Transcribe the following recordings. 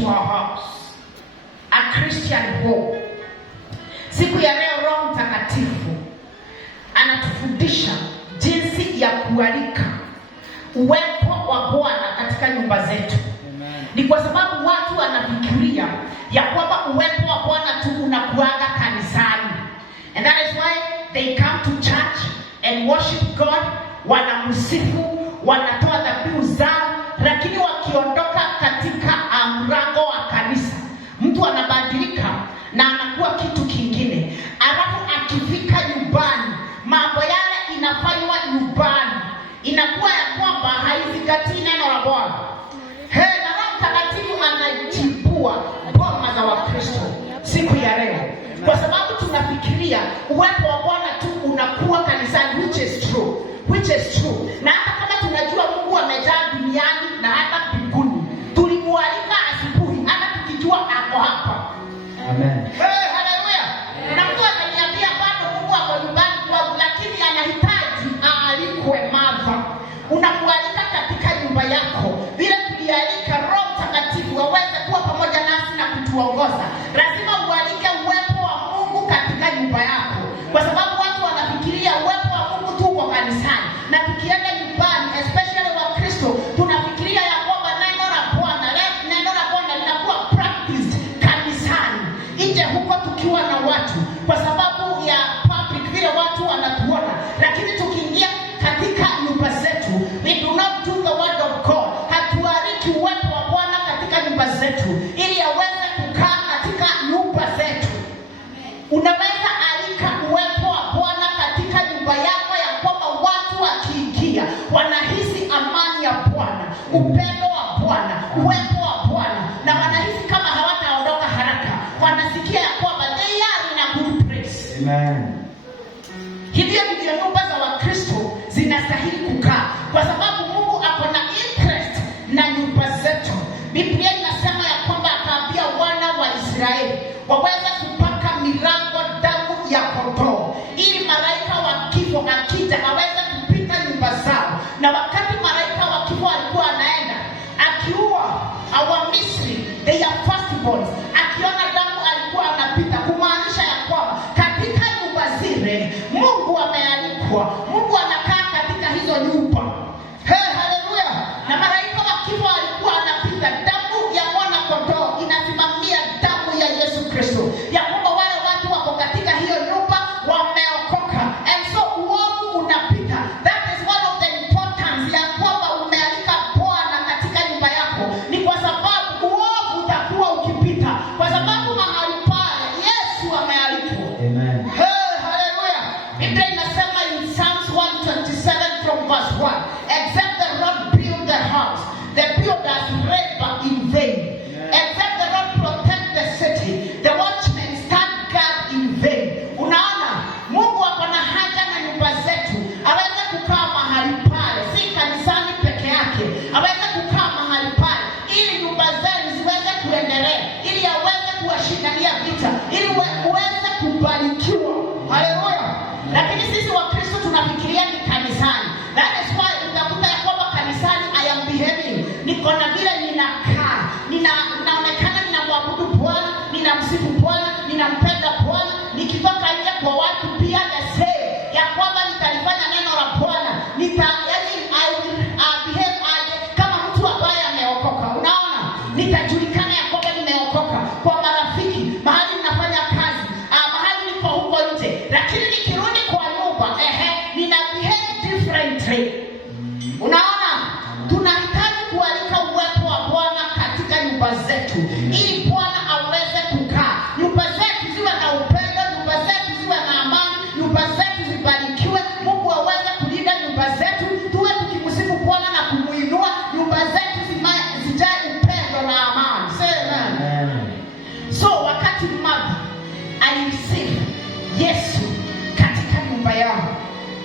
into our house, a Christian home. Siku ya leo Roho Mtakatifu anatufundisha jinsi ya kualika uwepo wa Bwana katika nyumba zetu. Ni kwa sababu watu wanafikiria ya kwamba uwepo wa Bwana tu unakuaga kanisani. And that is why they come to church and worship God, wanamsifu, wanatoa dhabihu zao, lakini wakiondoka katika mlango wa kanisa, mtu anabadilika na anakuwa kitu kingine. Alafu akifika nyumbani, mambo yale inafanywa nyumbani, inakuwa ya kwamba haizingatii neno la Bwana. Na Roho Mtakatifu anajipua boma za Wakristo siku ya leo, kwa sababu tunafikiria uwepo wa Bwana tu unakuwa kanisani, which is true. Na hata kama tunajua Mungu amejaa duniani na hata mbinguni, tulimualika asubuhi hata tukijua ako hapa. Amen. Haleluya. Na mtu ananiambia bado Mungu ako nyumbani kwangu, lakini anahitaji aalikwe Martha. Unamualika katika nyumba yako, vile tulialika Roho Mtakatifu aweze kuwa pamoja nasi na kutuongoza. Lazima ualike uwepo wa Mungu katika nyumba yako, kwa sababu watu wanafikiria uwepo wa Mungu tu kwa kanisani, na tukienda nyumbani, especially Wakristo, tunafikiria ya kwamba neno la Bwana linakuwa practiced kanisani, nje huko tukiwa na watu, kwa sababu ya public, vile watu wanatuona. Lakini tukiingia katika nyumba zetu, we do not do the word of God. Hatualiki uwepo wa Bwana katika nyumba zetu ili aweze kukaa katika nyumba zetu. Unaweza alika uwepo wa Bwana katika nyumba yako, ya kwamba watu wakiingia wanahisi amani ya Bwana, upendo wa Bwana, uwepo wa Bwana, na wanahisi kama hawataondoka haraka. Wanasikia ya kwamba they are in a good place. Amen. Hivyo ndivyo nyumba za Wakristo zinastahili kukaa, kwa sababu Mungu ako na interest na nyumba zetu. Biblia inasema ya kwamba akaambia wana wa Israeli waweze kupaka milango damu ya kondoo, ili malaika wa kifo akija aweze kupita nyumba zao. Na wakati malaika wa kifo alikuwa anaenda akiua Wamisri, they are firstborns, akiona damu alikuwa anapita, kumaanisha ya kwamba katika nyumba zile Mungu amealikwa. Mungu anakaa katika hizo nyumba. Haleluya. Na malaika wa kifo alikuwa anapita, damu ya mwana kondoo inasimamia damu ya Yesu Kristo, ya kwamba wale watu wako katika hiyo nyumba wameokoka. And so uovu unapita. That is one of the importance ya kwamba umealika Bwana katika nyumba yako, ni kwa sababu uovu utakuwa ukipita, kwa sababu mahali pale Yesu amealikwa. Amen. Hallelujah. Biblia inasema in Psalms 127 from verse 1, except the Lord build the house, the builders labor in vain. Except the Lord protect the city, the watchmen stand guard in vain. Unaona, Mungu ako na haja na nyumba zetu, aweze kukaa mahali pale, si kanisani peke yake, aweze kukaa mahali pale ili nyumba zenu ziweze kuendelea, ili aweze kuwashindania vita, ili uweze kubarikiwa. Haleluya. Lakini sisi Wakristo tunafikiria ni kanisani. That is why utakuta ya kwamba kanisani I am behaving, niko na vile ninakaa, ninaonekana ninamwabudu Bwana, ninamsifu Bwana, ninampenda Bwana. Nikitoka nje kwa watu pia the same, ya kwamba nitalifanya neno la Bwana, I will behave kama mtu ambaye ameokoka. Unaona, nitajulikana ya kwamba nimeokoka kwa marafiki, mahali ninafanya kazi, mahali niko huko nje. Lakini nikirudi kwa nyumba, nina behave differently. Unaona, tunahitaji kualika uwepo wa Bwana katika nyumba zetu, ili Bwana aweze kukaa. Nyumba zetu ziwe na upendo, nyumba zetu ziwe na amani, nyumba zetu zibarikiwe. Mungu aweze kulinda nyumba zetu, tuwe tukimsifu Bwana na kumuinua. Nyumba zetu zijae upendo na amani. Amen. So wakati Martha alimsifu Yesu katika nyumba yao,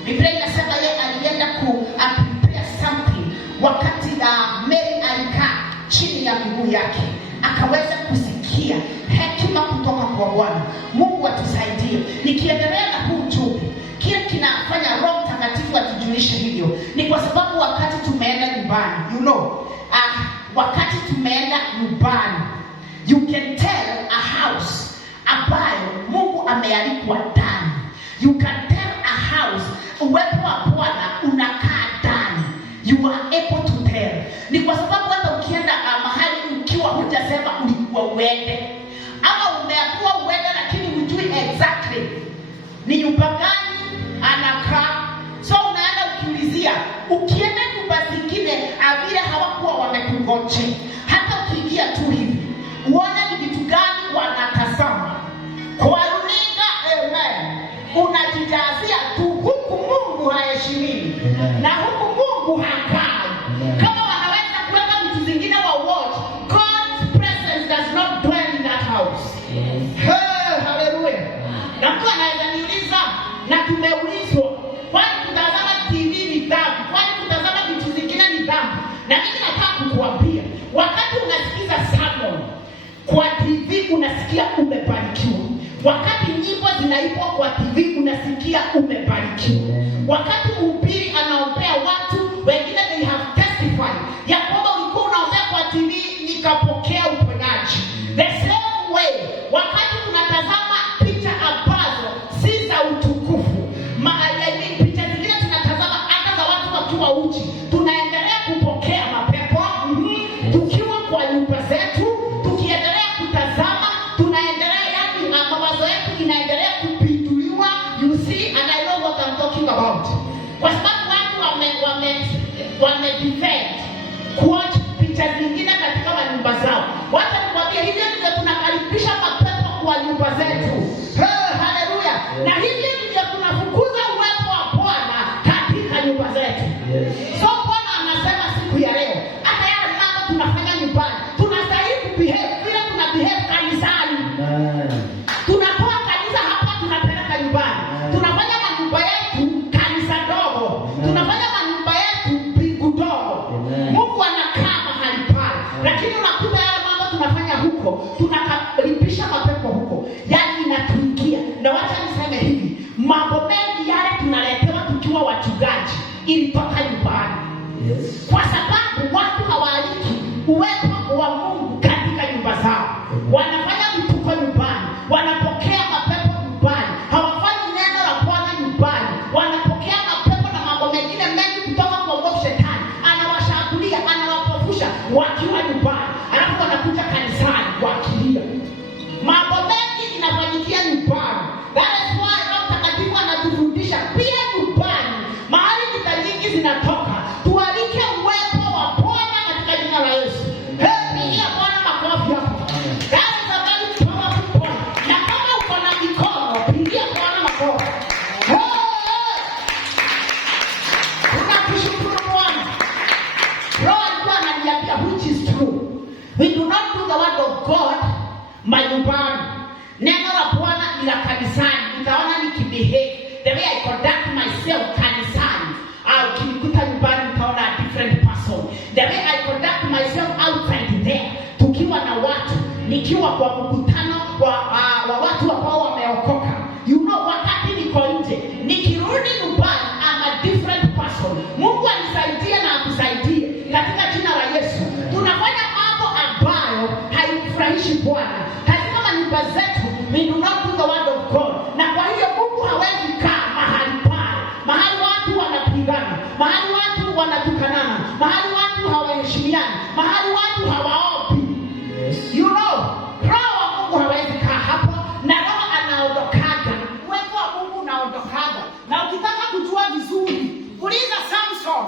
Biblia inasema yeye alienda prepare something. Wakati Mary alikaa chini ya miguu yake, akaweza kusikia hekima kutoka kwa Bwana. Mungu atusaidie. Nikiendelea na huu ujumbe, kile kinafanya Roho Mtakatifu atujulishe hivyo ni kwa sababu wakati tumeenda nyumbani, wakati tumeenda nyumbani, You can tell a house ambayo Mungu amealikwa ndani. You can tell a house uwepo wa Bwana unakaa ndani. You are able to tell. Ni kwa sababu hata ukienda mahali ukiwa hujasema ulikuwa uende, ama umeambiwa uende lakini hujui exactly ni nyumba gani anakaa. So unaenda ukiulizia, ukienda nyumba zingine vile hawakuwa wamekungoje. Hata ukiingia tu hivi uone ni vitu gani wanatazama kwa runinga, unajijazia tu, huku Mungu haheshimiwi na huku Mungu hakai. Kama wanaweza kuweka vitu zingine wa watch, God's presence does not dwell in that house. Hallelujah. Na mtu anaweza niuliza, na tumeulizwa, kwani kutazama TV ni dhambi? Kwani kutazama vitu zingine ni dhambi? Na mimi nataka kukuambia, wakati unasikiza sermon kwa TV unasikia umebarikiwa. Wakati nyimbo zinaimbwa kwa TV unasikia umebarikiwa. Wakati mhubiri anaombea watu wengine, they have testified ya kwamba ulikuwa unaombea kwa TV nikapokea uponyaji. The same way, wakati tunatazama picha ambazo si za utukufu, picha zingine tunatazama hata za watu wakiwa uchi, tunaendelea kupokea mapepo. Tukiwa kwa nyumba zetu, tukiendelea kutazama, tunaendelea, yani mawazo yetu inaendelea kupinduliwa. You see, and I know what I'm talking about. Kwa sababu watu wame defend kuwatch picha zingine katika nyumba zao. Wacha nikwambie, hivyo ndio tunakaribisha mapepo kwa nyumba zetu. Hallelujah. Na hivyo ndio tunafukuza uwepo wa Bwana katika nyumba zetu. So Bwana anasema siku ya leo, hata yale mambo tunafanya nyumbani, tunastahili kubehave vile tunabehave kanisani. Tunapoa kanisa hapa, tunapeleka nyumbani. Tunafanya manyumba yetu kanisa dogo. Tunafanya manyumba yetu bingu dogo. Mungu anakaa mahali pale. Lakini unakuta yale mambo tunafanya huko, tunakalipisha mapepo huko, yani inatuingia. Na wacha niseme hivi, mambo mengi yale tunaletewa tukiwa wachungaji ilitoka nyumbani. Kwa sababu watu hawaaliki uwepo wa Mungu katika nyumba zao. Wanafanya vituko nyumbani, wanapokea mapepo nyumbani, hawafanyi neno la Bwana nyumbani, wanapokea mapepo na mambo mengine mengi kutoka kwa mwovu shetani. Anawashambulia, anawapofusha wakiwa nyumbani, alafu wanakuja kanisani wakilia. Mambo mengi inafanyikia nyumbani. That is why Roho Mtakatifu anatufundisha pia nyumbani, mahali vita nyingi zinatoka, tualike uwepo wa Bwana katika jina la Yesu. Pigia Bwana makofi hapo. That is a very powerful point. Na kama uko na mikono, pigia Bwana makofi. Tunakushukuru Bwana. Roho alikuwa ananiambia, which is true. We do not do the word of God manyumbani. Neno la Bwana ni la kanisani. Utaona nikibehave the way I conduct myself kanisani, au kinikuta nyumbani utaona a different person. The way I conduct myself outside there, tukiwa na watu, nikiwa kwa mkutano wa watu ambao wameokoka. You know, wakati niko nje, nikirudi nyumbani, I'm a different person. Mungu anisaidie na akusaidie katika jina la Yesu. Tunafanya mambo ambayo haimfurahishi Bwana katika manyumba zetu. We do not do the word of God. Na kwa hiyo Mungu hawezi kaa mahali pale, mahali watu wanapigana, mahali watu wanatukanana, mahali watu hawaheshimiani, mahali watu hawaombi. You know, Roho wa Mungu hawezi kaa hapo, na Roho anaondokaga. Uwepo wa Mungu unaondokaga. Na ukitaka kujua vizuri, uliza Samson.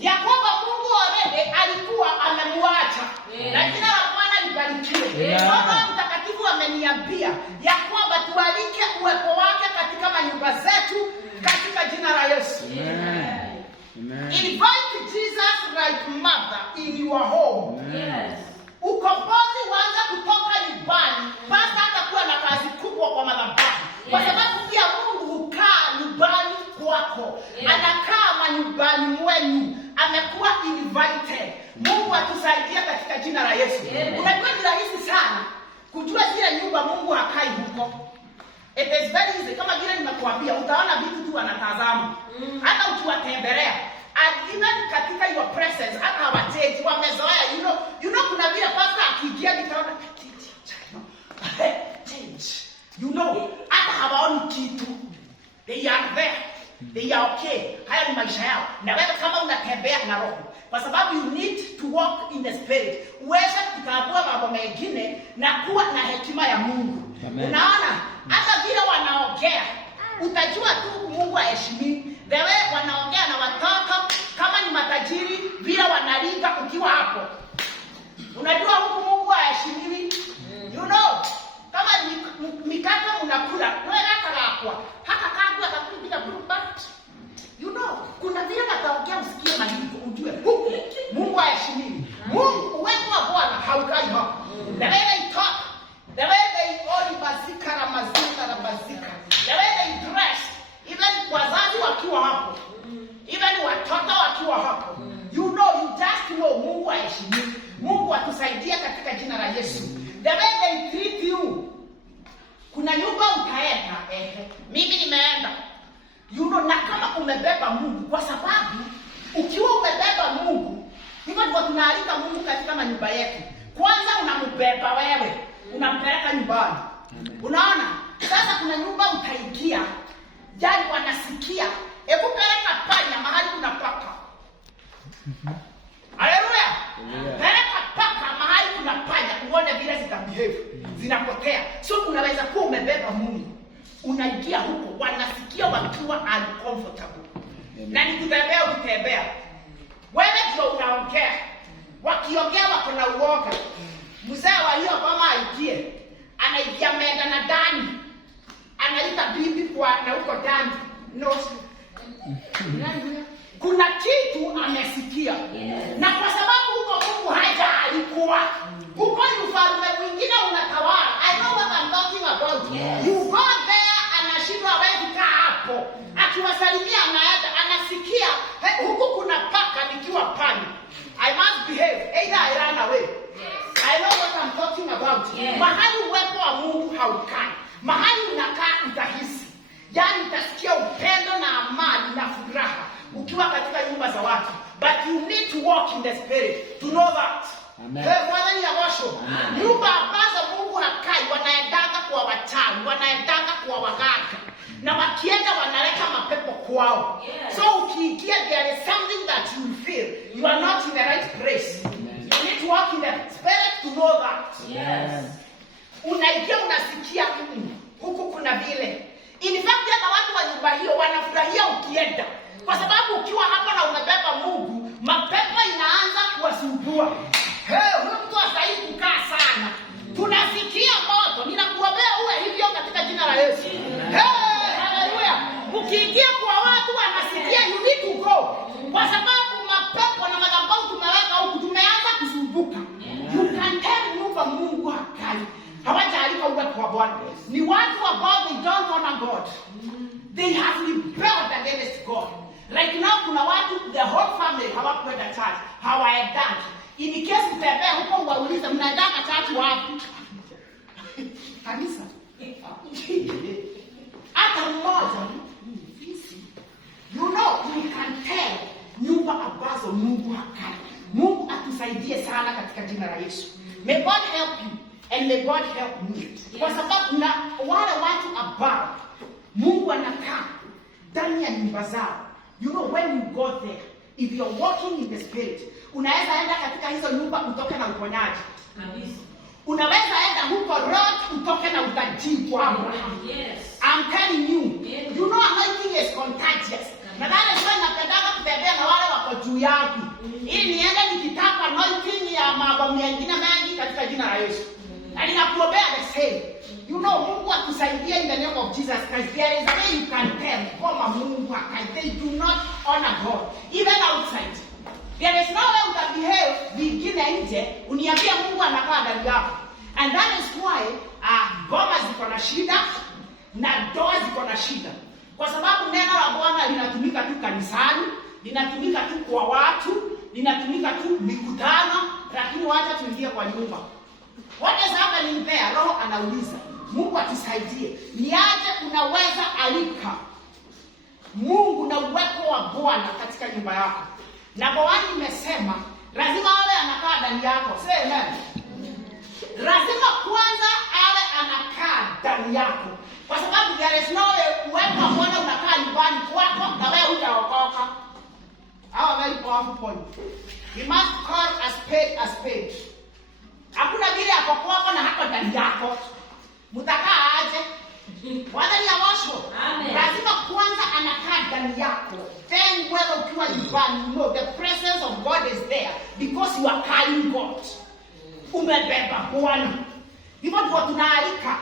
Ya kwamba Mungu already alikuwa amemwacha. Na jina la Bwana libarikiwe. Roho Mtakatifu ameniambia ya kwamba tualike uwepo wake katika manyumba zetu katika jina la Yesu. Amen. Invite Jesus like mother in your home. Ukombozi uanze kutoka nyumbani. Basi atakuwa na kazi kubwa kwa madhabahu. Kwa sababu pia Mungu hukaa nyumbani kwako. Anakaa manyumbani mwenu. Amekuwa invited. Mungu atusaidie katika jina la Yesu. Unajua ni rahisi sana kujua zile nyumba Mungu hakai huko. It is very easy. Kama vile nimekuambia, utaona vitu tu wanatazama. Hata ukiwatembelea, even katika your presence, hata hawateki, wamezoea. You know kuna vile pastor akiingia nitaona na roho. Kwa sababu you need to walk in the spirit. Uweze kutambua mambo mengine na kuwa na hekima ya Mungu. Amen. Unaona? Hata vile wanaongea, utajua tu Mungu aheshimiwe. The way wanaongea na watoto, kama ni matajiri, vile wanalinga ukiwa hapo. Unajua huku Mungu aheshimiwi. You know, kama mikate mnakula, wewe hata haka kagua atakupiga but you know, kuna vile wataongea usikie maandiko ujue huku Mungu aheshimiwi. Mungu uwepo wa Bwana haukai hapo. The way they talk, the way they all bazika na mazika na bazika, the way they dress, even wazazi wakiwa hapo, even watoto wakiwa hapo, you know, you just know Mungu aheshimiwi. Mungu atusaidie katika jina la Yesu. The way they treat you, kuna nyumba utaenda, mimi nimeenda, you know, na kama umebeba Mungu, kwa sababu ukiwa umebeba Mungu, hivyo ndivyo tunaalika Mungu katika manyumba yetu. Kwanza unambeba wewe, unampeleka nyumbani. Unaona? Sasa kuna nyumba utaingia, yani wanasikia, hebu peleka panya mahali kuna paka. Haleluya. Peleka paka mahali kuna panya, uone vile zitabehave, zinapotea. So unaweza kuwa umebeba Mungu, unaingia huko, wanasikia wakiwa uncomfortable. Na nikutembea ukitembea, wewe ndio unaongea. Wakiongea wako na uoga. Mzee wa hiyo mama aikie, anaingia meda na ndani, anaita bibi kwa na huko ndani. No. Kuna kitu amesikia. Na kwa sababu huko Mungu hajalikuwa, huko ni ufalme mwingine unatawala. I know what I'm talking about. Yes. You go there, anashindwa wewe kaa hapo. Akiwasalimia anaenda, anasikia huko kuna paka nikiwa pale. I must behave, either I run away. Yes. I know what I'm talking about. Yes. Mahali uwepo wa Mungu haukai. Mahali unakaa utahisi. Yani utasikia upendo na amani na furaha ukiwa katika nyumba za watu. But you need to walk in the spirit to know that. Amen. Hey, ya washo. Nyumba ambazo Mungu hakai, wanaendanga kwa wachawi, wanaendanga kwa waganga. Na wakienda wanaleta mapepo kwao. Yes. So ukiingia, there is something that you feel you are not in the right place. Amen. You need to walk in the spirit to know that. Yes. Unaingia unasikia huku kuna vile. In fact, hata watu wa nyumba hiyo wanafurahia ukienda. Kwa sababu ukiwa hapa na umebeba Mungu, mapepo inaanza kuwasumbua. Huyu mtu hastahili kukaa sana. Tunasikia moto. Ninakuombea uwe hivyo katika jina la Yesu. Haleluya. Ukiingia kwa watu wanasikia, you need to go. Kwa sababu mapepo na madhabahu tumeweka huku, tumeanza kusumbuka. You can tell nyumba Mungu hakai. Hawajaalika uwepo wa Bwana. Ni watu ambao they don't honor God. They have rebelled against God. Like now kuna watu, the whole family hawakwenda church, hawaendaki. In case utembea huko waulize mnaendaka church wapi? Kanisa. Hata mmoja. You know, we can tell nyumba ambazo Mungu hakai. Mungu atusaidie sana katika jina la Yesu. May God help you and may God help me. Kwa sababu na wale watu ambao Mungu anakaa ndani ya nyumba zao. You know, when you go there, if you're walking in the spirit, unaweza enda katika hizo nyumba utoke na uponyaji. Unaweza enda huko road utoke na utajiri kwa Abraham. Yes. I'm telling you. Yes. You know, anointing is contagious. Na dada sio napendaka kutembea na wale wako juu yangu. Ili niende nikitaka anointing ya mambo mengine mengi katika jina la Yesu. Na ninakuombea the same. You know, Mungu atusaidie in the name of Jesus Christ. There is a way you can tell kama Mungu hakai. They do not honor God. Even outside. There is no way you can behave vingine nje, uniambia Mungu anakaa ndani yako. And that is why ngoma ziko na shida na ndoa ziko na shida. Kwa sababu neno la Bwana linatumika tu kanisani, linatumika tu kwa watu, linatumika tu mikutano, lakini wacha tuingie kwa nyumba. What is happening there? Roho anauliza. Mungu atusaidie. Niaje unaweza alika Mungu na uwepo wa Bwana katika nyumba yako. Na Bwana imesema lazima awe anakaa ndani yako. Say amen. Lazima kwanza awe anakaa ndani yako. Kwa sababu there is no way uwepo wa Bwana unakaa nyumbani kwako na wewe hutaokoka. Our very powerful point. We must call a spade a spade. Hakuna vile yako kwako na hako ndani yako. Mutakaa aje? Bwana ni awasho. Lazima kwanza anakaa ndani yako. Then wewe ukiwa nyumbani, you know the presence of God is there because you are carrying God. Umebeba Bwana. Hivyo ndivyo tunaalika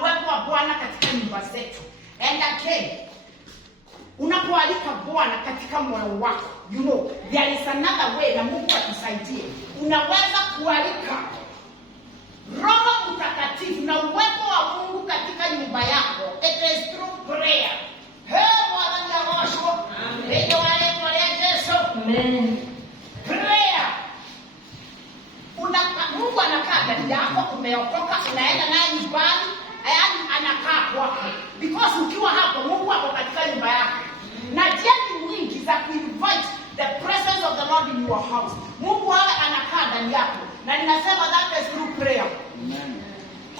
uwepo wa Bwana katika nyumba zetu. And again, unapoalika Bwana katika moyo wako, you know, there is another way na Mungu atusaidie. Unaweza kualika Roho Mtakatifu na uwepo wa Mungu katika nyumba yako. It is through prayer. Bwana ni awasho. Ndio wale kwa Yesu. Amen. Prayer. Mungu anakaa ndani yako, umeokoka, unaenda naye nyumbani, yaani anakaa kwako. Because ukiwa hapo, Mungu ako katika nyumba yako. Na njia nyingi za kuinvite the presence of the Lord in your house. Mungu awe anakaa ndani yako. Na ninasema that is through prayer. Amen.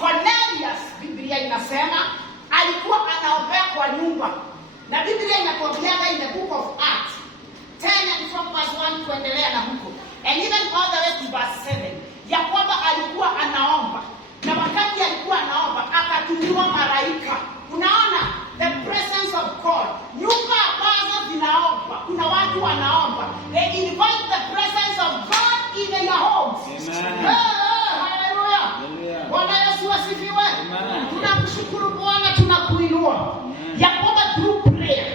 Cornelius, Biblia inasema, alikuwa anaombea kwa nyumba. Na Biblia inatuambia in the book of Acts 10 and from verse 1 kuendelea na huko. And even all the way to verse 7. Ya kwamba alikuwa anaomba. Na wakati alikuwa anaomba, akatumiwa malaika. Unaona the presence of God. Nyumba ambazo zinaomba, kuna watu wanaomba. They invite the presence of God in their homes. Amen. Hallelujah. Bwana Yesu asifiwe. Tunakushukuru Bwana, tunakuinua. Ya kwamba through prayer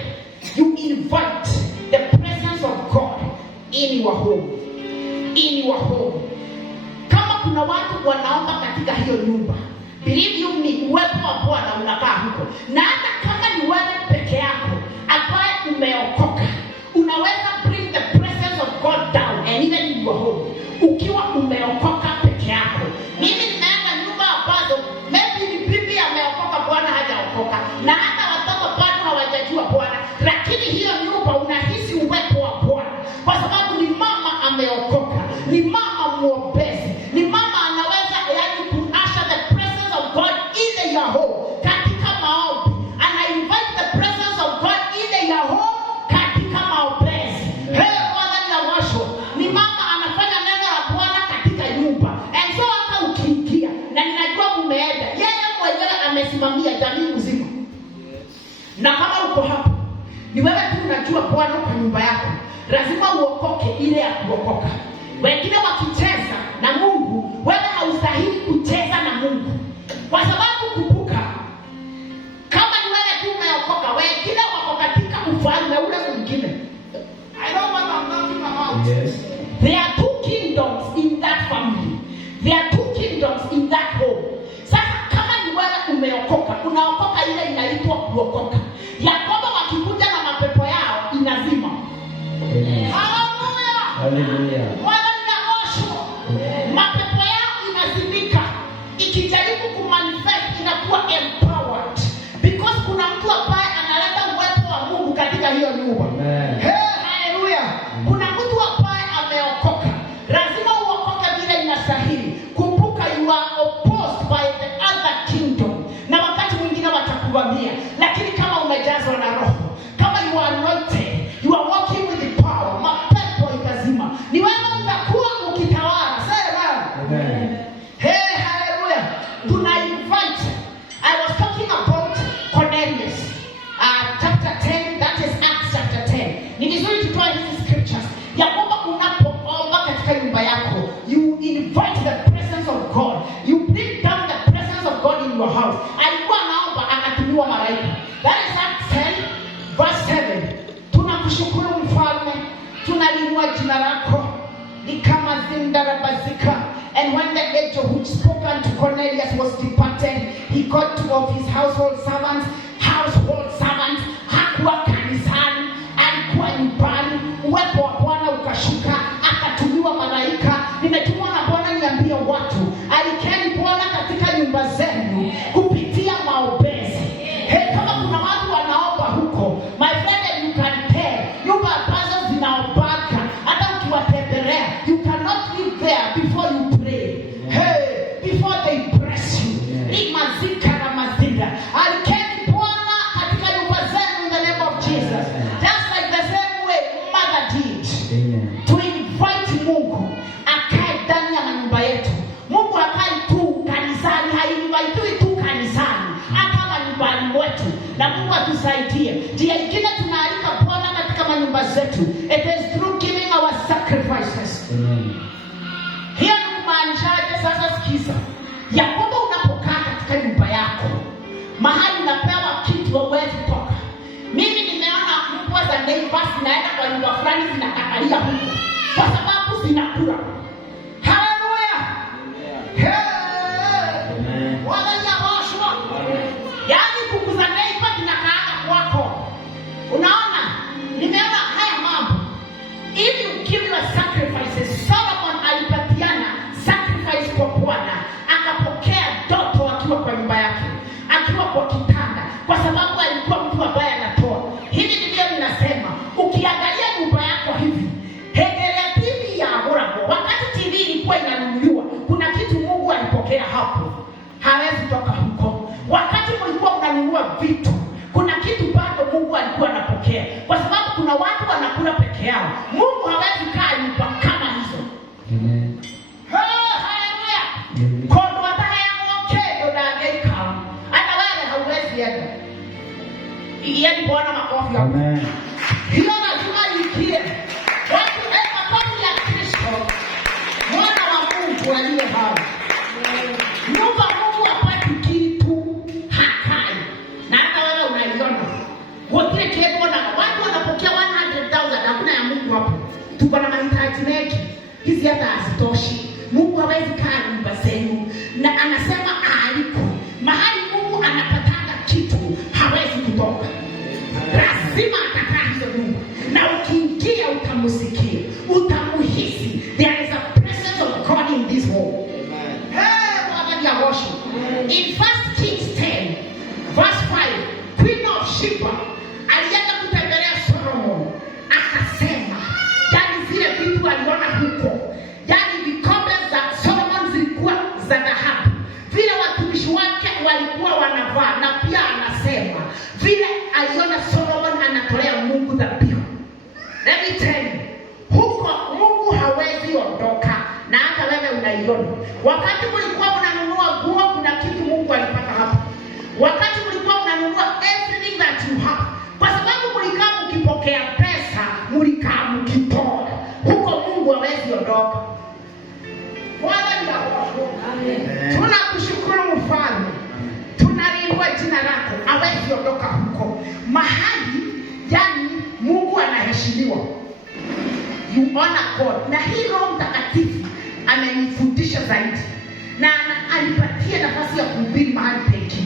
you invite the presence of God in your home. In your home. Kama kuna watu wanaomba katika hiyo nyumba, believe you me, uwepo wa Bwana unakaa huko. Na hata kama ni wewe peke yako ambaye umeokoka, unaweza bring the presence of God down and even in your home. Ukiwa umeokoka peke yako. Mimi nimeenda nyumba ambazo maybe ni bibi ameokoka, bwana hajaokoka, na hata watoto bado hawajajua Bwana, lakini hiyo nyumba unahisi uwepo wa Bwana kwa sababu ni mama ameokoka, ni mama mwombezi, ni mama anaweza yaani kuasha the presence of God in your home katika maombi. Ana invite the presence of God in your home katika maombezi. Bwana ni awasho. Ni mama anafanya neno la Bwana katika nyumba. And so hata ukiingia na ninajua mumeenda, yeye mwenyewe amesimamia jamii mzima. Na kama uko hapo, ni wewe tu unajua Bwana kwa nyumba yako. Lazima uokoke ile ya kuokoka. Wengine wakicheza na Mungu, wewe haustahili kucheza na Mungu. Kwa sababu kumbuka, kama ni wewe tu umeokoka, wengine wako katika ufalme ule mwingine. I know what I'm talking about. Yes. There are two kingdoms in that family. There are two kingdoms in that home. Sasa kama ni wewe umeokoka, unaokoka ile inaitwa kuokoka. Ya kwamba wakikuja na mapepo yao inazima. Hallelujah. Hallelujah. Mapepo yao inazimika. Ikijaribu kumanifest inakuwa empowered. Because kuna mtu ambaye analeta uwepo wa Mungu katika hiyo nyumba. Hallelujah. Kuna mtu ambaye ameokoka. Lazima uokoke vile inastahili. Kumbuka you are opposed by the other kingdom. Na wakati mwingine watakuvamia. Lakini kama umejazwa na Roho, kama you are anointed, you are walking with the power, mapepo itazima. Ni wewe utakuwa ukitawala. Amen. Hey, hallelujah. Tuna invite. I was talking about Cornelius. Chapter 10, that is Acts chapter 10. Ni vizuri tutoe hizi scriptures. Ya kwamba unapoomba katika nyumba yako, you invite the presence of God. You bring down the presence of God in your house. Alikuwa anaomba akatumiwa malaika. That is Acts 10 verse 7. Tunakushukuru mfalme. Tunalinua jina lako. Ni kama zindarabazika. And when the angel who spoke unto Cornelius was departed, he got two of his household servants. Hakuwa kanisani, alikuwa nyumbani. Uwepo wa Bwana ukashuka, akatumiwa malaika. Nimetumwa na Bwana niambie watu, alikeni Bwana katika nyumba zenu kupitia maombezi. Kama kuna watu wanaomba huko, my friend, you can tell. Nyumba ambazo zinaombaka, hata ukiwatembelea, you cannot live there before you pray. Before they bless you. Ni mazika na mazinda. Alikeni Bwana katika nyumba atusaidie. Njia ingine tunaalika Bwana katika manyumba zetu, it is through giving our sacrifices. Hiyo ni kumaanishaje? Sasa sikiza, ya kwamba unapokaa katika nyumba yako, mahali unapewa kitu huwezi toka. Mimi nimeona mbwa za neighbors zinaenda kwa nyumba fulani zinakakalia huko kwa sababu zinakula. Haleluya. Amen. Wananyabashwa. Yaani kuku za neighbor zinakaaga kwako. Unaona? Nimeona haya mambo. If you give your sacrifices, Solomon alipatiana sacrifice kwa Bwana, akapokea ndoto akiwa kwa nyumba yake, akiwa kwa kitanda, kwa sababu alikuwa mtu ambaye anatoa. Hivi ndivyo ninasema, ukiangalia nyumba yako hivi, hegelea TV ya Agorago, wakati TV ilikuwa inanunuliwa, kuna kitu Mungu alipokea hapo. Hawezi toka huko. Wakati mlikuwa mnanunua vitu, kuna kitu bado Mungu alikuwa anapokea. Kwa sababu kuna watu wanakula peke yao. Mungu hawezi kaa nyumba kama hizo. Amen. Haleluya. Kodo ataya mwokedo na geika. Hata wewe hauwezi enda. Igieni Bwana makofi. Amen. Hiyo lazima ikie. Watu kwa ya Kristo, mwana wa Mungu aliye hai. Nyumba Mungu hapati kitu hakai. Na hata wewe unaiona. Wote kebo na watu wanapokea 100,000, hakuna ya Mungu hapo. Tuko na mahitaji mengi. Hizi hata hazitoshi. Mungu hawezi kaa nyumba zenu. Na anasema aliko. Mahali Mungu anapataka kitu hawezi kutoka. Lazima atakaa hizo nyumba. Na ukiingia utamusikia, utamuhisi. There is a presence of God in this home. In 1 Kings 10 verse 5, Queen of Sheba alienda kutembelea Solomon, akasema yani zile vitu aliona huko, yani vikombe za Solomon zilikuwa za dhahabu, vile watumishi wake walikuwa wanavaa, na pia anasema vile aliona Solomon anatolea Mungu dhabihu. Let me tell you, huko Mungu hawezi ondoka, na hata wewe unaiona. Wakati mlikuwa mnanunua nguo, kuna kitu Mungu alipata hapo. Wakati mlikuwa mnanunua everything that you have, kwa sababu mlikaa mkipokea pesa, mlikaa mkitoa, huko Mungu hawezi ondoka. Bwana ni Amen. Tunakushukuru Mfalme. Tunaliinua jina lako. Hawezi ondoka huko. Mahali yani Mungu anaheshimiwa. You honor God. Na hii Roho Mtakatifu amenifundisha zaidi. Na alipatia nafasi ya kuhubiri mahali pekee.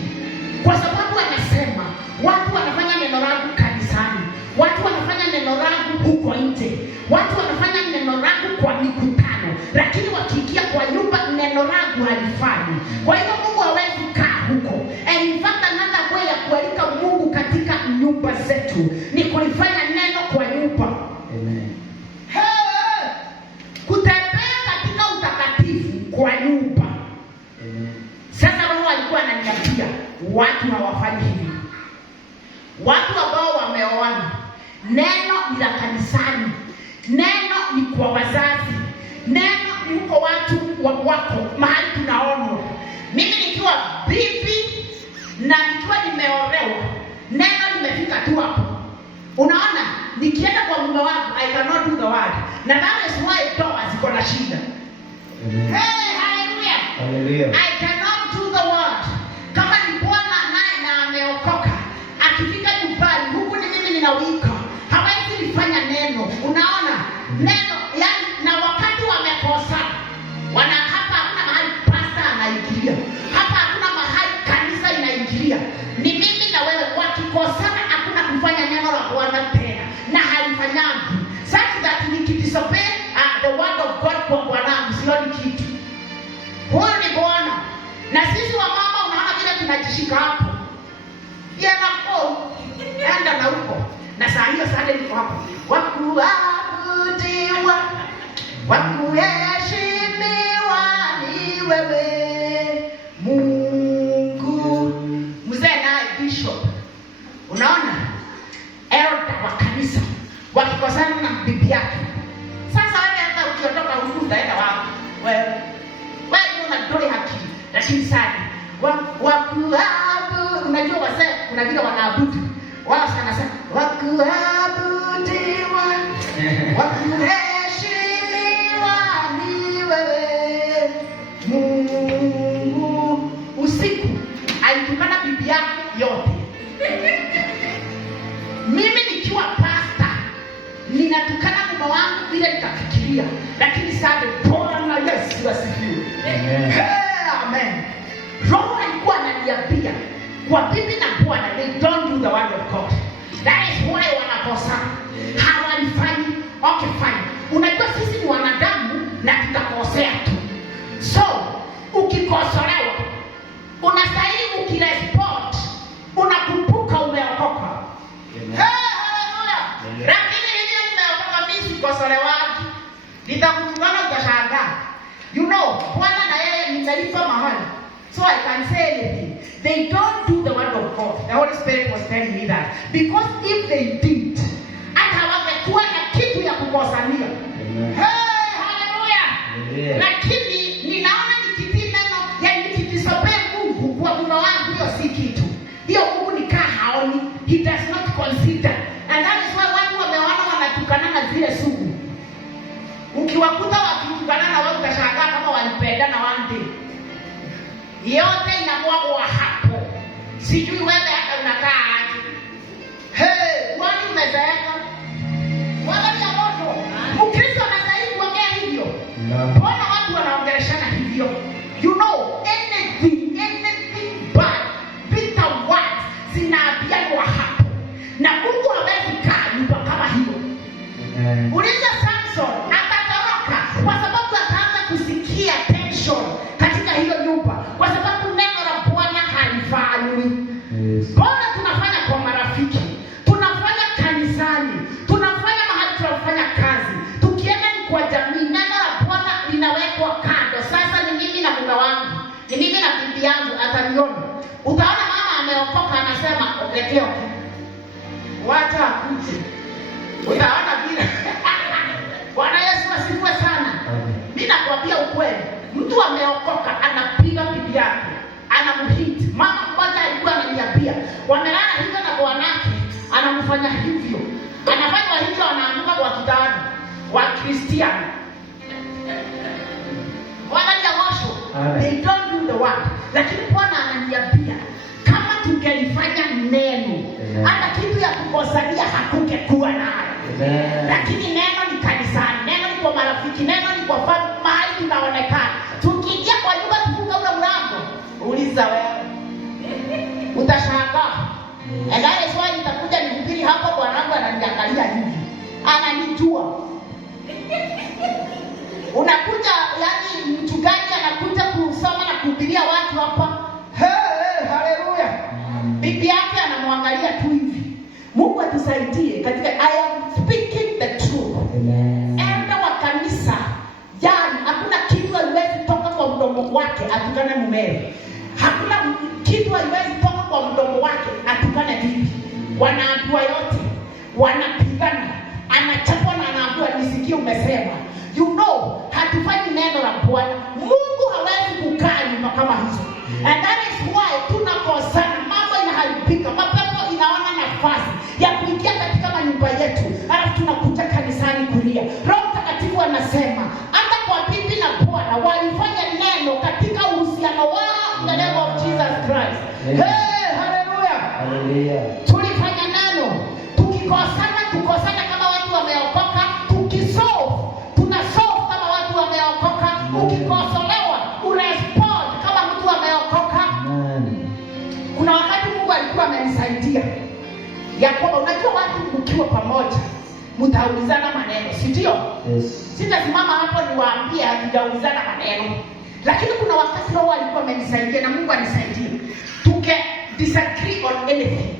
Kwa sababu anasema watu wanafanya neno langu kanisani, watu wanafanya neno langu huko nje, watu wanafanya neno langu kwa mikutano, lakini wakiingia kwa nyumba neno langu halifanyi. Kwa hivyo Mungu hawezi kaa huko. And in fact another way ya kualika Mungu katika nyumba zetu ni kulifanya neno kwa nyumba. Amen. Kutembea katika utakatifu kwa nyumba. Amen. Sasa Roho alikuwa ananiambia watu hawafanyi hivi. Watu ambao wameoana, neno ni la kanisani, neno ni kwa wazazi, neno ni huko watu wako mahali tunaonwa. Mimi nikiwa bibi na nikiwa nimeolewa, neno limefika tu hapo. Unaona, nikienda kwa mume wangu, I cannot do the word. Na that is why doa ziko na shida. Hey, hallelujah. Hallelujah. I cannot do the word. Kama ni Bwana naye na ameokoka, akifika nyumbani, huku ni mimi ninawika, hawezi nifanya neno. Unaona? Neno, yani, na wakati wamekosa, hapa hakuna mahali pastor anaingilia. Hapa hakuna mahali kanisa inaingilia. Ni mimi na wewe, wakikosana hakuna kufanya neno la Bwana tena. Na halifanyangi. Such that nikidisobey the word of God kwa Bwana, sioni kitu. Huyo ni Bwana. Na sisi wa mama unaona vile tunajishika hapo. Yanapo enda na huko. Na saa hiyo sasa niko hapo. Wakuabudiwa, wakuheshimiwa ni wewe Mungu. Mzee naye bishop. Unaona? Elder wa kanisa wakikosana na bibi yake. Sasa wewe hata ukiondoka huku utaenda wapi? Wewe unadole haki. Lakini sana wakuabudu, unajua wazee kuna vile wanaabudu. wakuabudiwa, wakuheshimiwa ni wewe Mungu. Usiku alitukana bibi yake yote. Mimi nikiwa pasta ninatukana mume wangu bila nikafikiria, lakini sasa Bwana Yesu asifiwe. Amen. Roho alikuwa ananiambia kwa bibi na bwana, they don't do the word of God. That is why wanakosa. Hawalifanyi. Okay, fine. Unajua sisi ni wanadamu na tutakosea tu. So, ukikosolewa, unastahili ukirespond, unakumbuka umeokoka. Haleluya. Lakini hivyo nimeokoka mimi sikosolewaji. Nitakutukana utashangaa. You know, Bwana na yeye nitalipa mahali. So I can say anything. They don't do the word of God. The Holy Spirit was telling me that. Because if they did, hata wangekuwa na kitu ya kukosania. Hallelujah. Lakini ninaona nikitii neno, yani nikidisobey Mungu kwa mume wangu, hiyo si kitu. Hiyo Mungu nikaa haoni. He does not consider. And that is why watu wameona wanatukana na zile sugu. Ukiwakuta wakitukana na wao utashangaa kama walipendana one day. Yote inakuwa hapo. Sijui wewe hata unakaa aje. Kwani umezeeka? Wala ni moto. Mkristo anastahili kuongea hivyo. Mbona watu wanaongeleshana hivyo? You know, anything bad, bitter words zinaambiwa hapo. Na Mungu hawezi kaa nyumba kama hiyo. Uliza Samson akatoroka kwa sababu akaanza kusikia tension katika hiyo nyumba, kwa sababu neno la Bwana halifanywi. Mbona tunafanya kwa marafiki, tunafanya kanisani, tunafanya mahali tunafanya kazi, tukienda ni kwa jamii, neno la Bwana linawekwa kando. Sasa ni mimi na mume wangu, ni mimi na bibi yangu, ataniona. Utaona mama ameokoka anasema oketeo, wacha akuje. Utaona vile. Bwana Yesu asifiwe sana. Mimi nakwambia ukweli. Mtu ameokoka anapiga bibi yake, anamhit. Mama mmoja alikuwa ananiambia, wamelala hivyo na bwanake, anamfanya hivyo. Anafanya hivyo, anaanguka kwa kitanda. Wa Christian. Bwana ya mosho. They don't do the work. Lakini Bwana ananiambia, kama tungelifanya neno, hata kitu ya kukosania hakungekuwa nayo. Lakini neno ni kanisani, neno ni kwa marafiki, neno ni kwa mahali tunaonekana. Tukiingia kwa nyumba tufunga ule mlango, uliza wewe, utashangaa. And that is why nitakuja nihubiri hapo, bwanangu ananiangalia hivi, ananijua. Unakuja, yani mchungaji anakuja kusoma na kuhubiria watu hapa. Haleluya. Bibi yake anamwangalia tu hivi. Mungu atusaidie katika I am speaking the truth. Enda wa kanisa, yani hakuna kitu haiwezi toka kwa mdomo wake atukane mumewe. Hakuna kitu haiwezi toka kwa mdomo wake atukane bibi. Wanaambiwa yote, wanapigana, anachapwa na anaambiwa nisikie umesema. You know, hatufanyi neno la Bwana. Mungu hawezi kukaa nyuma kama hizo. And that is why tunakosana, mambo inaharibika, mapepo inaona nafasi ya kuingia katika manyumba yetu, alafu tunakuja kanisani kulia. Roho Mtakatifu anasema hata kwa bibi na bwana walifanya neno katika uhusiano wao in the name of Jesus Christ. Hallelujah. Tulifanya neno, tukikosana kama watu wameokoka, tunasolve kama watu wameokoka. Ukikosolewa urespond kama mtu ameokoka. Kuna wakati Mungu alikuwa amenisaidia ya kwamba unajua watu ukiwa pamoja mtaulizana maneno, si ndio? Sitasimama hapo niwaambie hatujaulizana maneno. Lakini kuna wakati Roho alikuwa amenisaidia na Mungu anisaidia. Tuke disagree on anything.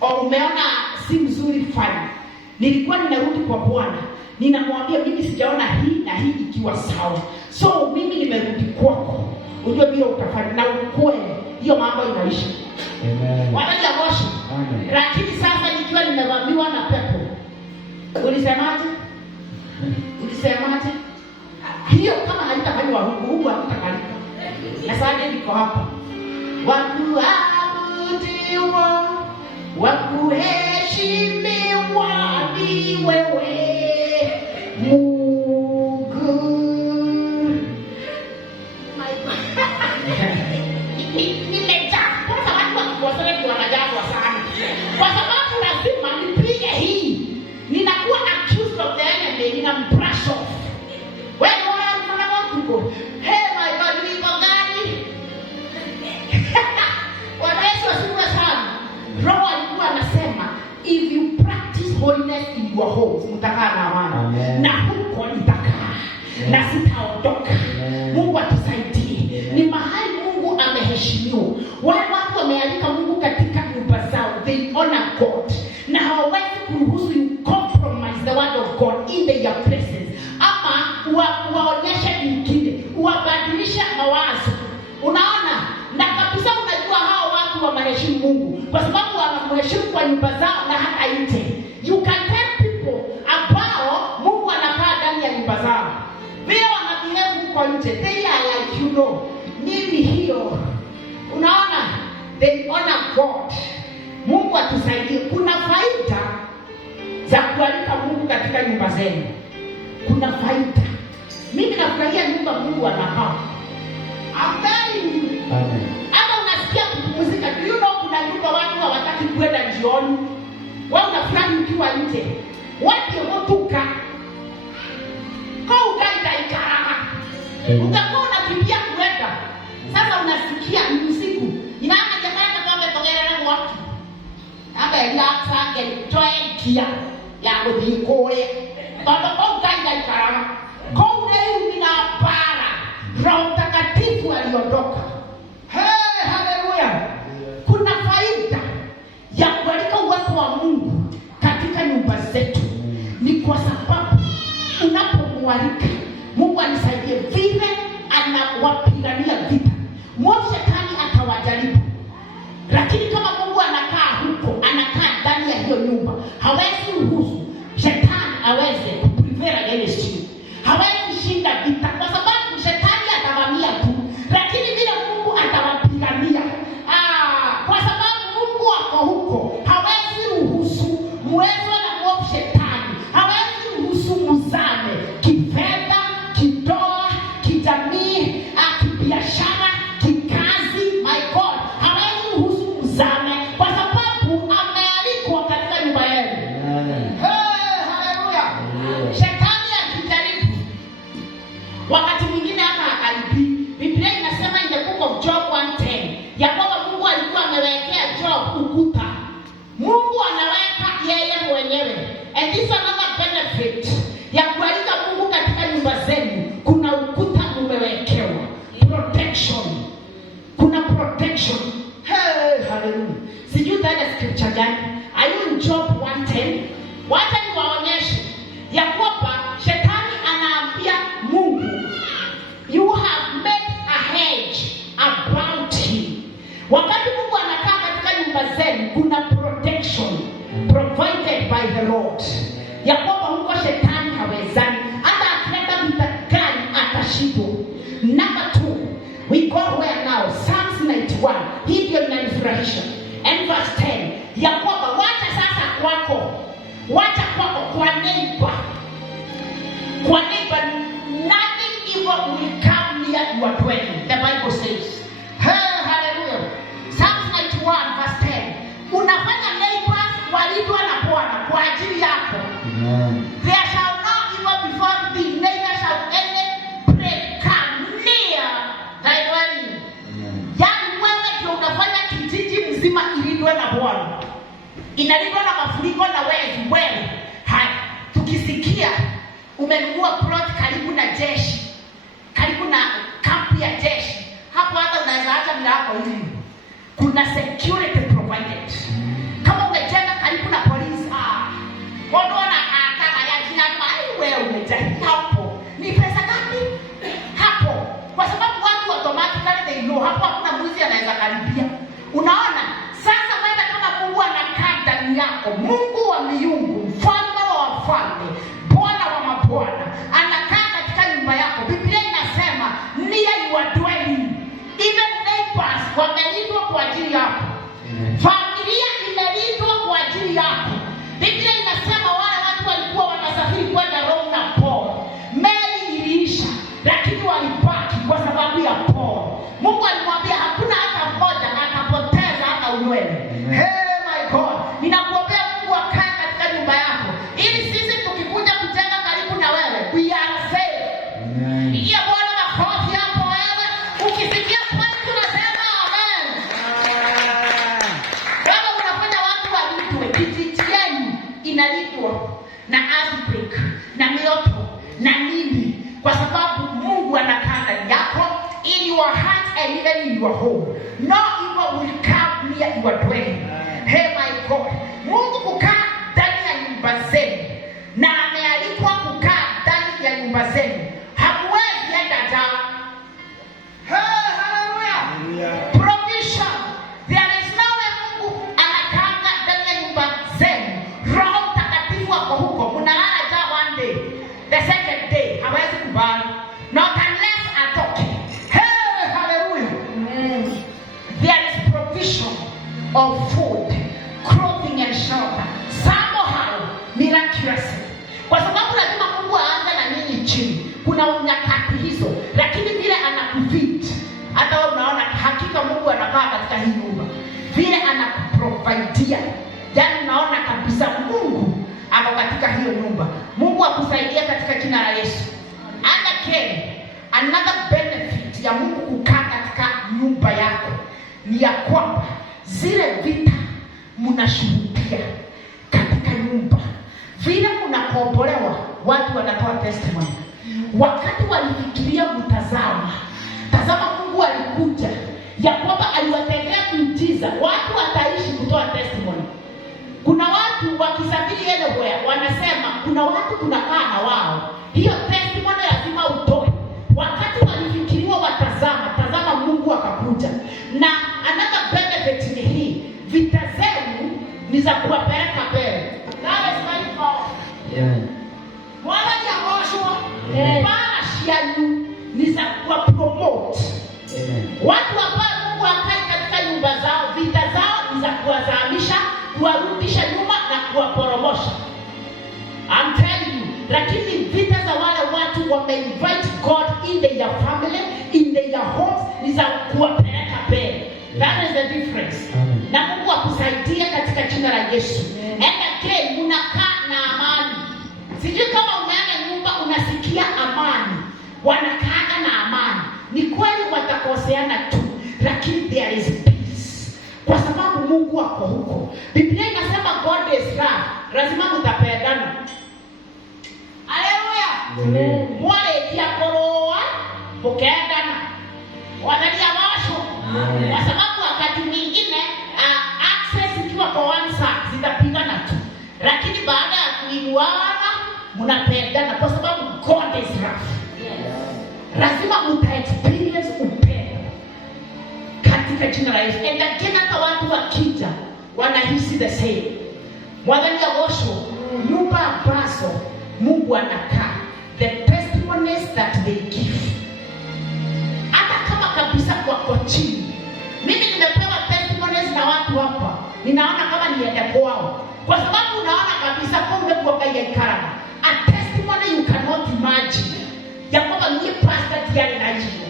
Au umeona si mzuri fanya. Nilikuwa ninarudi kwa Bwana. Ninamwambia mimi sijaona hii na hii ikiwa sawa. So mimi nimerudi kwako. Unajua bila utafanya na ukweli hiyo mambo inaisha. Amen. Wakati ya mwisho. Lakini sasa nikiwa nimevamiwa na pepo. Ulisemaje? Hiyo kama haitafanywa huku hakutakalika. Na sasa niko hapa. Wakuabudiwa, wakuheshimiwa ni wewe Mungu. Nimejaa kwa sababu wakikuwasana wanajazwa sana, kwa sababu lazima nipige hii. Ninakuwa accused of the enemy, ninambrush off. Wewe unaona watu, hey my God, niko gani? Wanaweza wasiwe sana. Roho alikuwa anasema, if you practice holiness in your homes, mtakaa na amani. Na huko nitakaa na sitaondoka. Mungu atusaidie. Ni mahali Mungu ameheshimiwa. Wale watu wamealika Mungu katika nyumba zao, they honor God. Na hawawezi kuruhusu you compromise the word of God in their presence. Ama waonyeshe vingine, uwabadilishe mawazo. Unaona? Na kabisa unajua hao watu wanaheshimu Mungu kwa sababu wanamheshimu kwa nyumba zao na hata nje. You can tell people ambao Mungu anakaa ndani ya nyumba zao, vile wanabehave kwa nje, they are like mimi hiyo. Unaona? They honor God. Mungu atusaidie. Kuna faida za kualika Mungu katika nyumba zenu. Kuna faida. Mimi nafurahia nyumba Mungu anakaa. Hata unasikia kupumzika. Do you know kuna nyumba watu hawataki kwenda jioni? Wewe unafurahi ukiwa nje. Watu wotuka. Kwa ukaida ikarama. Utakuwa unakimbia kwenda. Sasa unasikia usiku. Inaanza jamani kama togera na watu. Aba relaxa get kia ya kudikoe. Baba kwa ukaida ikarama. Kwa ule una para. Roho Mtakatifu aliondoka. Hey, haleluya. Kuna faida ya kualika uwepo wa Mungu katika nyumba zetu. Ni kwa sababu unapomwalika Mungu anisaidie vile anawapigania vita. Mwovu shetani atawajaribu. Lakini kama Mungu anakaa huko, anakaa ndani ya hiyo nyumba, hawezi ruhusu shetani aweze kuprevail against you. Hawezi shinda vita kwa sababu shetani atavamia tu, lakini vile Mungu atawapigania. Kwa sababu Mungu ako huko, hawezi ruhusu mwezo na mwovu shetani. Hawezi ruhusu muzame kifedha, kidoa, kijamii, kibiashara, kikazi. My God, hawezi ruhusu muzame kwa sababu amealikwa katika nyumba yenu. Haleluya. Shetani akijaribu wakati mwingine hata akaribi. Biblia inasema in the book of Job 1:10 ya kwamba Mungu alikuwa amewekea Job ukuta. Mungu anaweka yeye mwenyewe. And this is another benefit ya kualika Mungu katika nyumba zenu. Kuna ukuta umewekewa. Protection. Kuna protection. Hey, hallelujah. Sijui taja scripture gani. Are you in Job 1:10? Wacha niwaonyeshe ya kwamba shetani anaambia Mungu, you have made a hedge about him. Wakati Mungu anakaa katika nyumba zenu, kuna protection provided by the Lord. Ya kwamba huko shetani hawezani. Hata akileta vita gani atashindwa. Number 2, we go where now? Psalms 91. Hii ndio inanifurahisha. And verse 10. Ya kwamba wacha sasa kwako. Wacha kwako kwa neighbor. Kwa neighbor, nothing evil will come near your dwelling. The Bible says. Hey, hallelujah. Psalms 91 verse 10. Unafanya neighbors walindwa na Bwana kwa ajili yako. There shall not evil before thee, neither shall any plague come near thy dwelling. Yaani wewe ndio unafanya kijiji mzima ilindwe na Bwana. Inalindwa na mafuriko na wewe. Hai, tukisikia umenunua plot karibu na jeshi, karibu na kampu ya jeshi, hapo hata unaweza acha milango hivi. Kuna security provided. Kama umejenga karibu na polisi, watu wanakata ya jina mali wewe umejenga hapo. Ni pesa ngapi? Hapo. Kwa sababu watu automatically they know hapo hakuna mwizi anaweza karibia. Unaona? Sasa wewe kama Mungu anakaa ndani yako, Mungu wa miungu, mfalme wa wafalme, Bwana wa mabwana, anakaa katika nyumba yako. Biblia inasema near your dwelling. Even neighbors wamelindwa kwa ajili yako. Familia imelindwa ajili yako. Biblia inasema wale watu walikuwa wanasafiri kwenda Rome na Paul. Meli iliisha, lakini walibaki kwa sababu ya Paul. Mungu alimwambia hakuna hata mmoja na akapoteza hata unywele. Hey my God, ninakuombea Mungu akae katika nyumba yako, ili sisi tukikuja kujenga karibu na wewe, we are safe. Amen. Ingia Bwana makofi hapo wewe. Ukisikia kwani tunasema amen. Kama unafanya watu walindwe, kijiji yenu inalindwa na earthquake na mioto na nini, kwa sababu Mungu anakaa ndani yako, in your heart and even in your home. No evil will come near your dwelling. Hey my God, Mungu kukaa ndani ya nyumba zenu, na amealikwa kukaa ndani ya nyumba zenu. Hamwezi enda down. Hey, hallelujah. Provision. There is no way Mungu anakaa ndani ya nyumba zenu. Roho Mtakatifu wako huko. Mnalala down one day, the second day hawezi kubali. Not unless atoke. Hey, hallelujah. There is provision of food, clothing and shelter. Somehow miraculously. Kwa sababu lazima Mungu aanze na nyinyi chini. Kuna nyakati hizo, lakini vile anakufeed, hata wewe unaona hakika Mungu anakaa katika hii nyumba. Vile anakuprovidea, yaani unaona kabisa Mungu ako katika hiyo nyumba. Mungu akusaidia katika jina la Yesu. And again, another benefit ya Mungu kukaa katika nyumba yako ni ya kwamba zile vita mnashuhudia katika nyumba, vile mnakombolewa, watu wanatoa testimony. Wakati walifikiria mtazama, tazama Mungu alikuja ya kwamba aliwatendea miujiza, watu wataishi kutoa testimony. Kuna watu wakisafiri anywhere wanasema kuna watu tunakaa na wao, hiyo testimony lazima utoe. Wakati walifikiriwa watazama, tazama Mungu akakuja. Na another benefit ni hii, vita zenu ni za kuwapeleka mbele. That is my power. Yeah. Wala ya Joshua, para shianu ni za kuwapromote. Watu ambao Mungu akai katika nyumba zao, vita zao ni za kuwazamisha, kuwarudisha nyuma na kuwaporomosha. I'm telling you, lakini vita za wale watu wame-invite God in their family, in their homes, ni za kuwapeleka mbele. That is the difference. Amen. Na Mungu akusaidie katika jina la Yesu. And again, unakaa na amani. Sijui kama umeenda nyumba unasikia amani, wanakaa na amani. Ni kweli watakoseana tu, lakini there is peace, kwa sababu Mungu ako huko. Biblia inasema God is love. Lazima mtapendana. Haleluya. Amen. Mwale kiakoroa mukendana. Wanalia washo. Kwa sababu wakati mwingine access ikiwa kwa one side zitapigana tu, lakini baada ya kuinuana mnapendana kwa sababu God is love. Lazima mta-experience upendo katika jina la Yesu. And again, hata watu wakija wanahisi the same. Mwangalia Washo, nyumba ambazo Mungu anakaa, the testimonies that they give, hata kama kabisa kwa chini. Mimi nimepewa testimonies na watu hapa, ninaona kama niende kwao, kwa sababu unaona kabisa kumbe kwa kaya ikarama. A testimony you cannot imagine. Ya kwamba mimi pastor tiari na jibu,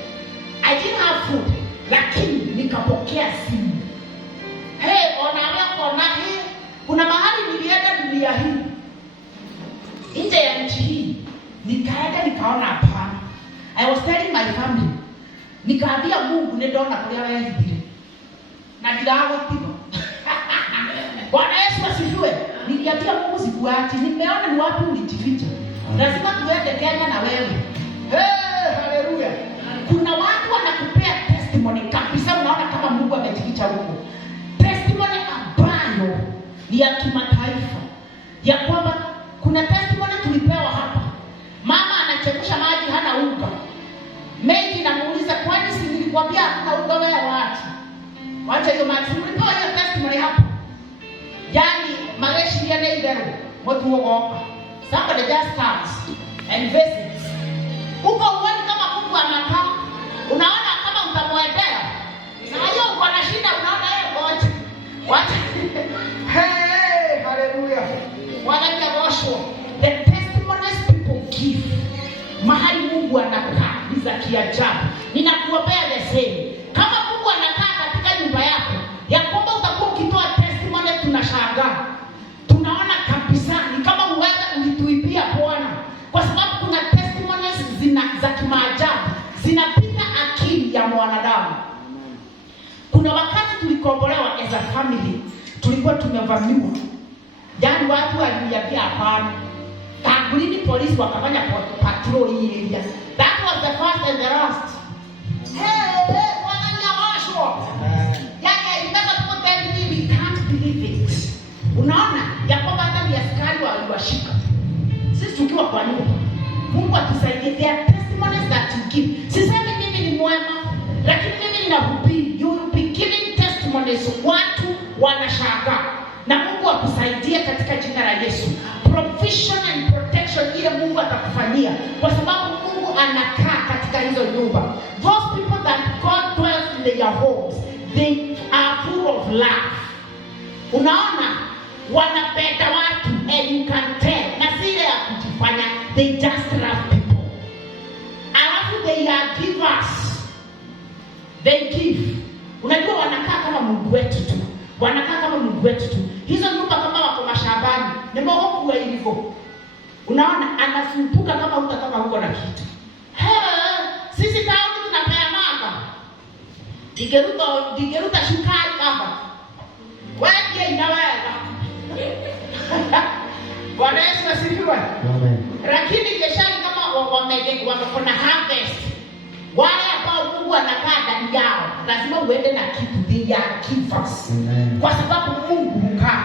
I didn't have food, lakini nikapokea simu. Hey, ona hii, kuna mahali nilienda dunia hii, nje ya nchi hii, nikaenda nikaona hapana. I was telling my family, nikaambia Mungu nendona kulia wewe hivi. Na dilago tibo. Bwana Yesu asifiwe. Niliambia Mungu sikuachi, nimeona ni wapi ulijificha. Lazima tuende Kenya na wewe. Hey, haleluya. Kuna watu wanakupea testimony kabisa, unaona kama Mungu amejificha huko. Testimony ambayo ni ya kimataifa. Ya kwamba kuna testimony tulipewa hapa. Mama anachemsha maji hana unga. Meji namuuliza kwani si nilikwambia hakuna unga wewe wapi? Wacha hiyo maji. Tulipewa hiyo testimony hapa. Yaani mareshi ya neidero watu woga. Somebody just comes and visits. Uko uone kama Mungu anakaa. Unaona kama utamwendea. Na hiyo uko na shida unaona yeye ngoja. Wacha. Hey, kiajabu. Ninakuombea the same. Kama Mungu anakaa katika nyumba yako, ya kwamba utakuwa ukitoa testimony, tunashangaa. Tunaona kabisa ni kama uweza ulituibia Bwana, kwa sababu kuna testimonies za kimaajabu zinapita akili ya mwanadamu. Kuna wakati tulikombolewa as a family, tulikuwa tumevamiwa. Yaani watu waliniambia hapana. Tangulini polisi wakafanya patrol hii area. That was the first and the last. Wananyamashwa. Yaani inataka tukote hivi, we can't believe it. Unaona ya kwamba hata ni askari waliwashika. Sisi tukiwa kwa nyumba. Mungu atusaidie. There are testimonies that you give. Sisemi mimi ni mwema, lakini mimi ninahubiri. You will be giving testimonies, watu wanashangaa. Na Mungu akusaidie katika jina la Yesu. Provision and protection ile Mungu atakufanyia, kwa sababu Mungu anakaa katika hizo nyumba. Those people that God dwells in their homes, they are full of love. Unaona, wanapenda watu, and you can tell. Na zile ya kujifanya, they just love people. Alafu they are givers. They give. Unajua wanakaa kama Mungu wetu tu. Wanakaa kama Mungu wetu tu. Hizo nyumba kama wako mashambani, ni Mungu wa hivyo. Unaona, anasumbuka kama mtu kama huko na kitu. Sisi tauni tunapea mama. Digeruta shukari kama. Wewe inaweza. Bwana Yesu asifiwe. Amen. Lakini keshani kama wamekona harvest, wale ambao Mungu anakaa ndani yao, lazima uende na kitu, they are givers. Kwa sababu Mungu hukaa.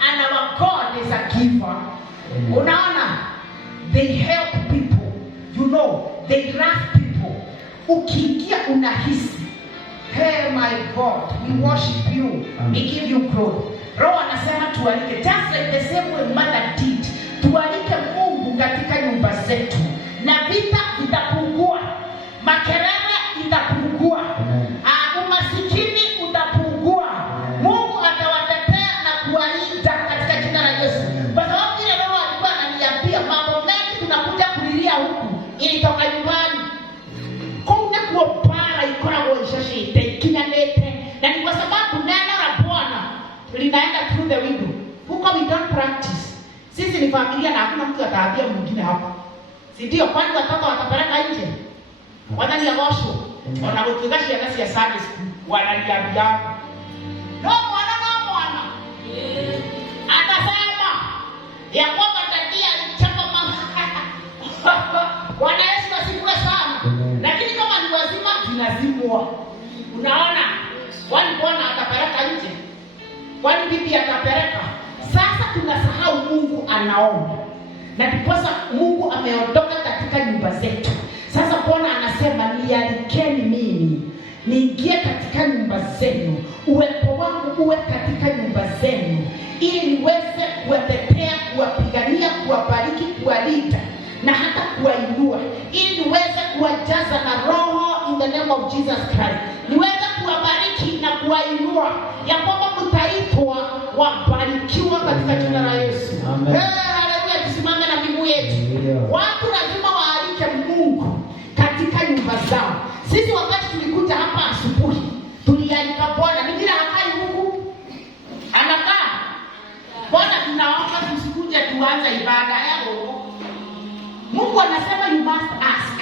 And our God is a giver. Unaona, they help people. You know, they love people. Ukiingia unahisi, hey my God, we worship you. We give you glory. Roho anasema tualike, just like the same way mother did. Tualike Mungu katika nyumba zetu. Na vita vitapungua. Makelele itapungua. Umasikini utapungua. Mungu atawatetea na kuwalinda katika jina la Yesu. Kwa sababu ile Roho alikuwa ananiambia mambo mengi tunakuja kulilia huku ilitoka nyumbani. Kuna kuopara ikora woshashite kinalete. Na ni kwa sababu neno la Bwana linaenda through the window. Huko we don't practice. Sisi ni familia na hakuna mtu ataambia mwingine hapa. Si ndio? Kwani watoto watapeleka nje? Wanania washo. Wanakutugashi ya nasi ya service. Wananiambia. No mwana. Atasema ya kwamba takia alichapa mama. Bwana Yesu asifiwe sana. Lakini kama ni wazima tunazimwa. Unaona? Kwani Bwana atapeleka nje? Kwani bibi atapeleka? Sasa tunasahau Mungu anaona. Na ndiposa Mungu ameondoka katika nyumba zetu. Sasa Bwana anasema nialikeni mimi, niingie katika nyumba zenu, uwepo wangu uwe katika nyumba zenu, ili niweze kuwatetea, kuwapigania, kuwabariki, kuwalinda na hata kuwainua, ili niweze kuwajaza na Roho in the name of Jesus Christ. Niweze kuwabariki na kuwainua, ya kwamba mtaitwa wabarikiwa katika jina la Yesu. Haleluya, tusimame na miguu yetu. Watu lazima waalike Mungu katika nyumba zao. Sisi wakati tulikuja hapa asubuhi, tulialika Bwana. Ni bila hakai Mungu anakaa. Bwana, tunaomba tusikuje tuanze ibada yao. Mungu anasema you must ask.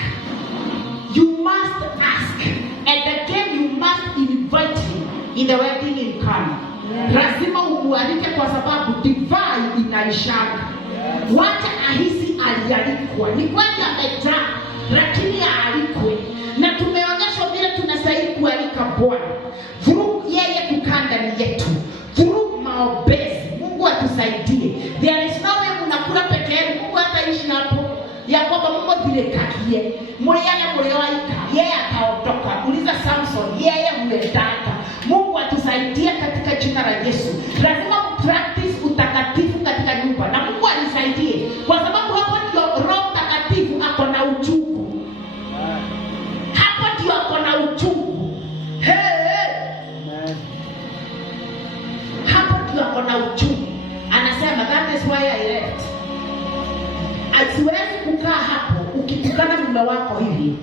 You must ask. And again you must invite him in the wedding in Cana. Lazima umualike kwa sababu divai inaishaka. Wacha ahisi alialikwa. Ni kweli amejaa, lakini aalikwe. Na tumeonyeshwa vile tunastahili kualika Bwana. Through yeye kukaa ndani yetu. Through maombezi. Mungu atusaidie. There is no way mnakula peke yenu. Mungu hataishi hapo. Ya kwamba Mungu vile kakie. Muriwaika. Yeye ataondoka. Uliza Samson. Yeye huendaka. Mungu atusaidie katika jina la Yesu. Lazima practice utakatifu katika nyumba. Na Mungu anisaidie. Kwa sababu hapo ndio Roho Mtakatifu ako na uchungu. Hapo ndio ako na uchungu. Hapo ndio ako na uchungu. Anasema that is why I left. Asiwezi kukaa hapo ukitukana mume wako hivi.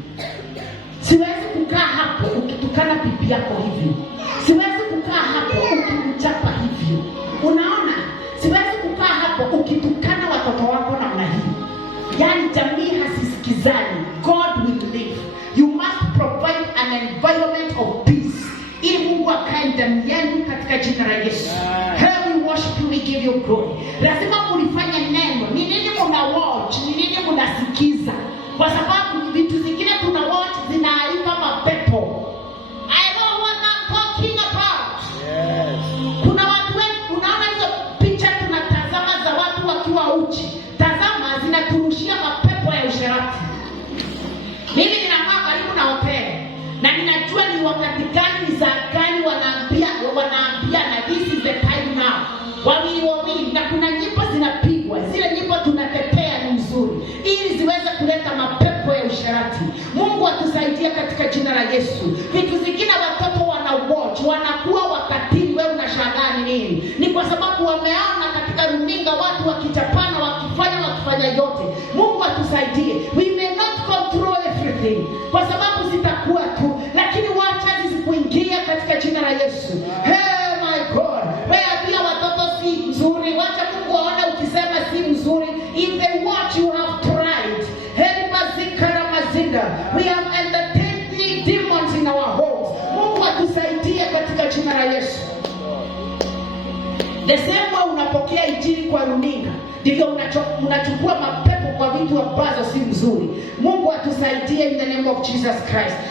bibi yako hivyo. Siwezi kukaa hapo ukimchapa hivyo. Unaona? Siwezi kukaa hapo ukitukana watoto wako namna hii. Yaani jamii hasisikizani. God will live. You must provide an environment of peace. Ili Mungu akae ndani yenu katika jina la Yesu. Here we worship you, we give you glory. Lazima mulifanya neno. Ni nini muna watch? Ni nini munasikiza? Kwa sababu vitu zingine tuna watch zinaipa mapepo. I know what I'm talking about. Yes. Kuna watu wengi, unaona hizo picha tunatazama za watu wakiwa uchi. Tazama, zinaturushia mapepo ya usherati. Mimi ninakaa karibu na hoteli na ninajua ni wakati gani za gani wanaambia na this is the time now. Wawili na kuna nyimbo zinapigwa. Zile nyimbo tunatetea ni nzuri ili ziweze kuleta mapepo ya usherati. Mungu atusaidie katika jina la Yesu. Vitu zingine watoto wana watch, wanakuwa wakatili, wewe unashangaa nini? Ni kwa sababu wameona katika runinga watu wakichapana, wakifanya yote. Mungu atusaidie. We may not control everything kwa sababu zitakuwa tu, lakini wacha zisikuingia katika jina la Yesu. Hey my God, wewe pia watoto si mzuri. Wacha Mungu aone ukisema si mzuri. If they watch you have tried. Hey mazikara mazinda. We have entertained the demons in our homes. Mungu atusaidie katika jina la Yesu. The same way unapokea injili kwa runinga, ndivyo unachukua mapepo kwa vitu ambazo si mzuri. Mungu atusaidie in the name of Jesus Christ.